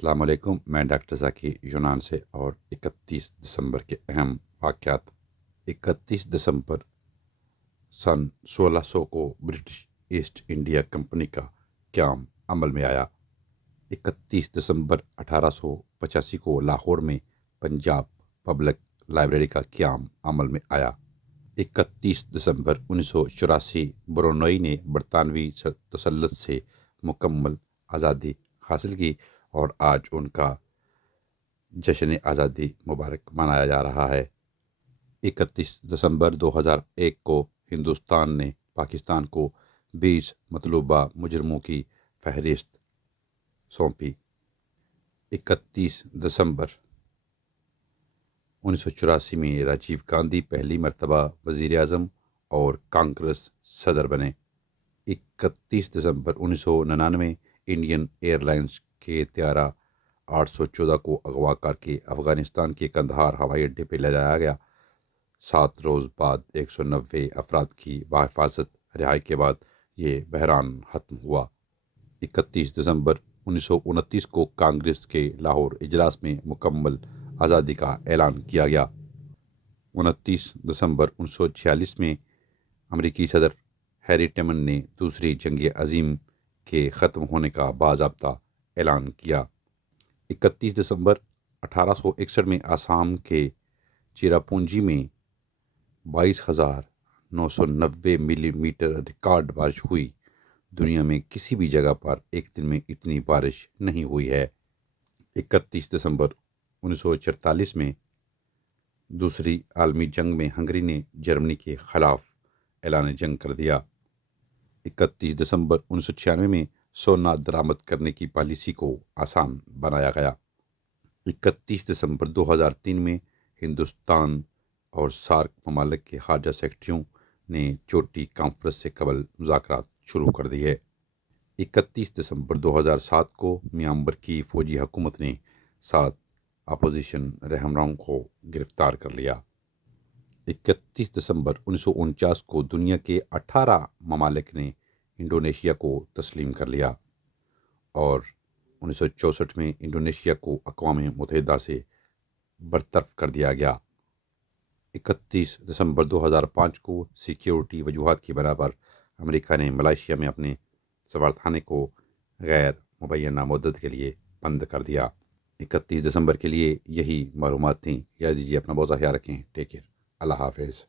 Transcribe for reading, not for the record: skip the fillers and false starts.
السلام علیکم، میں ڈاکٹر ذاکی یونان سے، اور 31 دسمبر کے اہم واقعات۔ 31 دسمبر سن 1600 کو برٹش ایسٹ انڈیا کمپنی کا قیام عمل میں آیا۔ 31 دسمبر 1885 کو لاہور میں پنجاب پبلک لائبریری کا قیام عمل میں آیا۔ 31 دسمبر 1984 برونئی نے برطانوی تسلط سے مکمل آزادی حاصل کی، اور آج ان کا جشن آزادی مبارک منایا جا رہا ہے۔ 31 دسمبر 2001 کو ہندوستان نے پاکستان کو 20 مطلوبہ مجرموں کی فہرست سونپی۔ 31 دسمبر 1984 میں راجیو گاندھی پہلی مرتبہ وزیر اعظم اور کانگریس صدر بنے۔ 31 دسمبر 1999 انڈین ایئر لائنز کے طیارہ 814 کو اغوا کر کے افغانستان کے قندھار ہوائی اڈے پہ لے جایا گیا۔ 7 روز بعد 190 افراد کی بحفاظت رہائی کے بعد یہ بحران ختم ہوا۔ 31 دسمبر 1929 کو کانگریس کے لاہور اجلاس میں مکمل آزادی کا اعلان کیا گیا۔ 29 دسمبر 1946 میں امریکی صدر ہیری ٹرومن نے دوسری جنگ عظیم کے ختم ہونے کا باضابطہ اعلان کیا۔ 31 دسمبر 1861 میں آسام کے چیراپونجی میں 22,990 ملی میٹر ریکارڈ بارش ہوئی۔ دنیا میں کسی بھی جگہ پر ایک دن میں اتنی بارش نہیں ہوئی ہے۔ 31 دسمبر 1944 میں دوسری عالمی جنگ میں ہنگری نے جرمنی کے خلاف اعلان جنگ کر دیا۔ 31 دسمبر 1996 میں سونا درآمد کرنے کی پالیسی کو آسان بنایا گیا۔ 31 دسمبر 2003 میں ہندوستان اور سارک ممالک کے خارجہ سیکرٹریوں نے چوٹی کانفرنس سے قبل مذاکرات شروع کر دی ہے۔ 31 دسمبر 2007 کو میانمار کی فوجی حکومت نے 7 اپوزیشن رہنماؤں کو گرفتار کر لیا۔ 31 دسمبر 1949 کو دنیا کے 18 ممالک نے انڈونیشیا کو تسلیم کر لیا، اور 1964 میں انڈونیشیا کو اقوام متحدہ سے برطرف کر دیا گیا۔ 31 دسمبر 2005 کو سیکیورٹی وجوہات کی بنا پر امریکہ نے ملائیشیا میں اپنے سفارتخانے کو غیر مبینہ مدت کے لیے بند کر دیا۔ 31 دسمبر کے لیے یہی معلومات تھیں۔ یاد دیجیے، اپنا بہت خیال رکھیں۔ Take care. اللہ حافظ۔